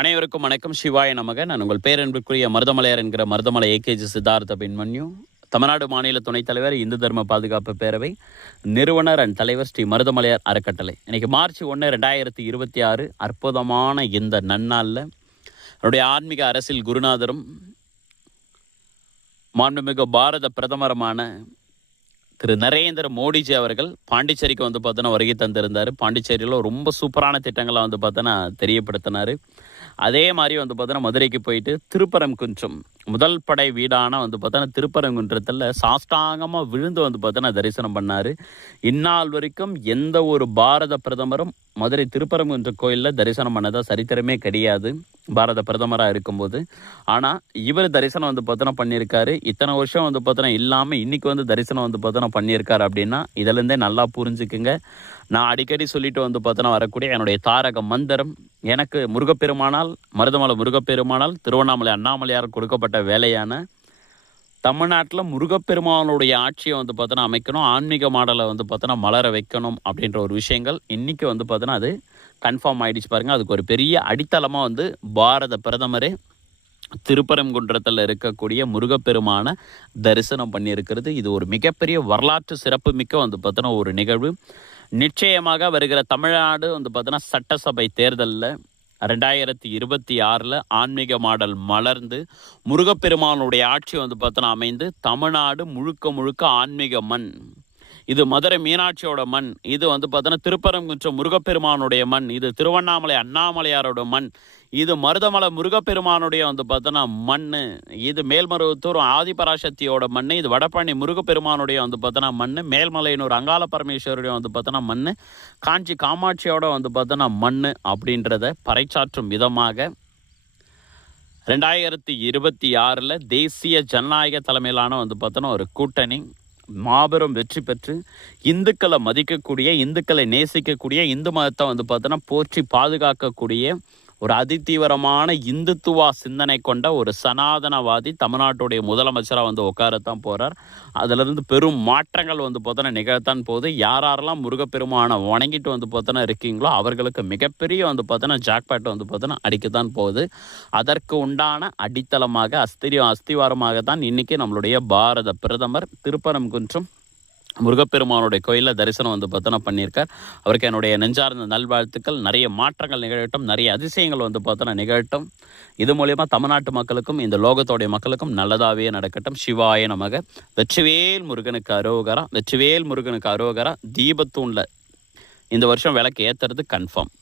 அனைவருக்கும் வணக்கம். சிவாய நமக. நான் உங்கள் பேரன்புக்குரிய மருதமலையார் என்கிற மருதமலை ஏகேஜி சித்தார்த்த பின்மன்யு, தமிழ்நாடு மாநில துணைத் தலைவர், இந்து தர்ம பாதுகாப்பு பேரவை நிறுவனர் அண்ட் தலைவர், ஸ்ரீ மருதமலையார் அறக்கட்டளை. இன்னைக்கு March 1, 2026 அற்புதமான இந்த நன்னாளில் என்னுடைய ஆன்மீக அரசியல் குருநாதரும் மாண்புமிகு பாரத பிரதமருமான திரு நரேந்திர மோடிஜி அவர்கள் பாண்டிச்சேரிக்கு வந்து பார்த்தோன்னா வருகை தந்திருந்தார். பாண்டிச்சேரியில் ரொம்ப சூப்பரான திட்டங்களை வந்து பார்த்தோன்னா தெரியப்படுத்தினார். அதே மாதிரி வந்து பார்த்தோன்னா மதுரைக்கு போயிட்டு திருப்பரங்குன்றம் முதல் படை வீடான வந்து பார்த்தோன்னா திருப்பரங்குன்றத்தில் சாஷ்டாங்கமாக விழுந்து வந்து பார்த்தோன்னா தரிசனம் பண்ணார். இந்நாள் வரைக்கும் எந்த ஒரு பாரத பிரதமரும் மதுரை திருப்பரங்குன்ற கோயிலில் தரிசனம் பண்ணதாக சரித்திரமே கிடையாது பாரத பிரதமராக இருக்கும்போது. ஆனால் இவர் தரிசனம் வந்து பார்த்தோன்னா பண்ணியிருக்காரு. இத்தனை வருஷம் வந்து பார்த்தோன்னா இல்லாமல் இன்றைக்கி வந்து தரிசனம் வந்து பார்த்தோன்னா பண்ணியிருக்காரு. அப்படின்னா இதிலேருந்தே நல்லா புரிஞ்சுக்குங்க. நான் அடிக்கடி சொல்லிட்டு வந்து பார்த்தோன்னா வரக்கூடிய என்னுடைய தாரக மந்திரம், எனக்கு முருகப்பெருமானால், மருதமலை முருகப்பெருமானால், திருவண்ணாமலை அண்ணாமலையார் கொடுக்கப்பட்ட வேலையான தமிழ்நாட்டில் முருகப்பெருமானுடைய ஆட்சியை வந்து பார்த்தோன்னா அமைக்கணும், ஆன்மீக மாடலை வந்து பார்த்தோன்னா மலர வைக்கணும் அப்படின்ற ஒரு விஷயங்கள் இன்றைக்கி வந்து பார்த்தோன்னா அது கன்ஃபார்ம் ஆகிடுச்சு பாருங்கள். அதுக்கு ஒரு பெரிய அடித்தளமாக வந்து பாரத பிரதமரே திருப்பரங்குன்றத்தில் இருக்கக்கூடிய முருகப்பெருமான தரிசனம் பண்ணியிருக்கிறது. இது ஒரு மிகப்பெரிய வரலாற்று சிறப்பு மிக்க வந்து பார்த்தோன்னா ஒரு நிகழ்வு. நிச்சயமாக வருகிற தமிழ்நாடு வந்து பார்த்தோன்னா சட்டசபை தேர்தலில் 2026 ஆன்மீக மாடல் மலர்ந்து முருகப்பெருமானுடைய ஆட்சி வந்து பார்த்தோன்னா அமைந்து தமிழ்நாடு முழுக்க முழுக்க ஆன்மீக மண். இது மதுரை மீனாட்சியோட மண், இது வந்து பார்த்தோன்னா திருப்பரங்குன்றம் முருகப்பெருமானுடைய மண், இது திருவண்ணாமலை அண்ணாமலையாரோட மண், இது மருதமலை முருகப்பெருமானுடைய வந்து பார்த்தோன்னா மண், இது மேல்மருவத்தூர் ஆதிபராசக்தியோட மண், இது வடபழனி முருகப்பெருமானுடைய வந்து பார்த்தோன்னா மண், மேல்மலையனூர் அங்காள பரமேஸ்வருடைய வந்து பார்த்தோன்னா மண், காஞ்சி காமாட்சியோட வந்து பார்த்தோன்னா மண் அப்படின்றத பறைச்சாற்றும் விதமாக 2026 தேசிய ஜனநாயக தலைமையிலான வந்து பார்த்தோன்னா ஒரு கூட்டணி மாபெரும் வெற்றி பெற்று இந்துக்களை மதிக்கக்கூடிய, இந்துக்களை நேசிக்கக்கூடிய, இந்து மதத்தை வந்து பார்த்தோன்னா போற்றி பாதுகாக்கக்கூடிய ஒரு அதிதீவிரமான இந்துத்துவா சிந்தனை கொண்ட ஒரு சனாதனவாதி தமிழ்நாட்டுடைய முதலமைச்சராக வந்து உட்காரத்தான் போகிறார். அதிலிருந்து பெரும் மாற்றங்கள் வந்து பார்த்தோன்னா நிகழத்தான் போகுது. யாரெல்லாம் முருகப்பெருமானை வணங்கிட்டு வந்து பார்த்தோன்னா இருக்கீங்களோ அவர்களுக்கு மிகப்பெரிய வந்து பார்த்தோன்னா ஜாக்பாட் வந்து பார்த்தோன்னா அடிக்கத்தான் போகுது. அதற்கு உண்டான அடித்தளமாக அஸ்திவாரமாக தான் இன்றைக்கி நம்மளுடைய பாரத பிரதமர் திருப்பரங்குன்றம் முருகப்பெருமானுடைய கோயிலில் தரிசனம் வந்து பார்த்தோன்னா பண்ணியிருக்கார். அவருக்கு என்னுடைய நெஞ்சார்ந்த நல்வாழ்த்துக்கள். நிறைய மாற்றங்கள் நிகழட்டும், நிறைய அதிசயங்கள் வந்து பார்த்தோன்னா நிகழட்டும். இது மூலயமா தமிழ்நாட்டு மக்களுக்கும் இந்த லோகத்தோடைய மக்களுக்கும் நல்லதாகவே நடக்கட்டும். சிவாய நமக. வெற்றிவேல் முருகனுக்கு அரோகரா, வெற்றிவேல் முருகனுக்கு அரோகரா. தீபத்தூணில் இந்த வருஷம் விளக்கு ஏற்றுறது கன்ஃபார்ம்.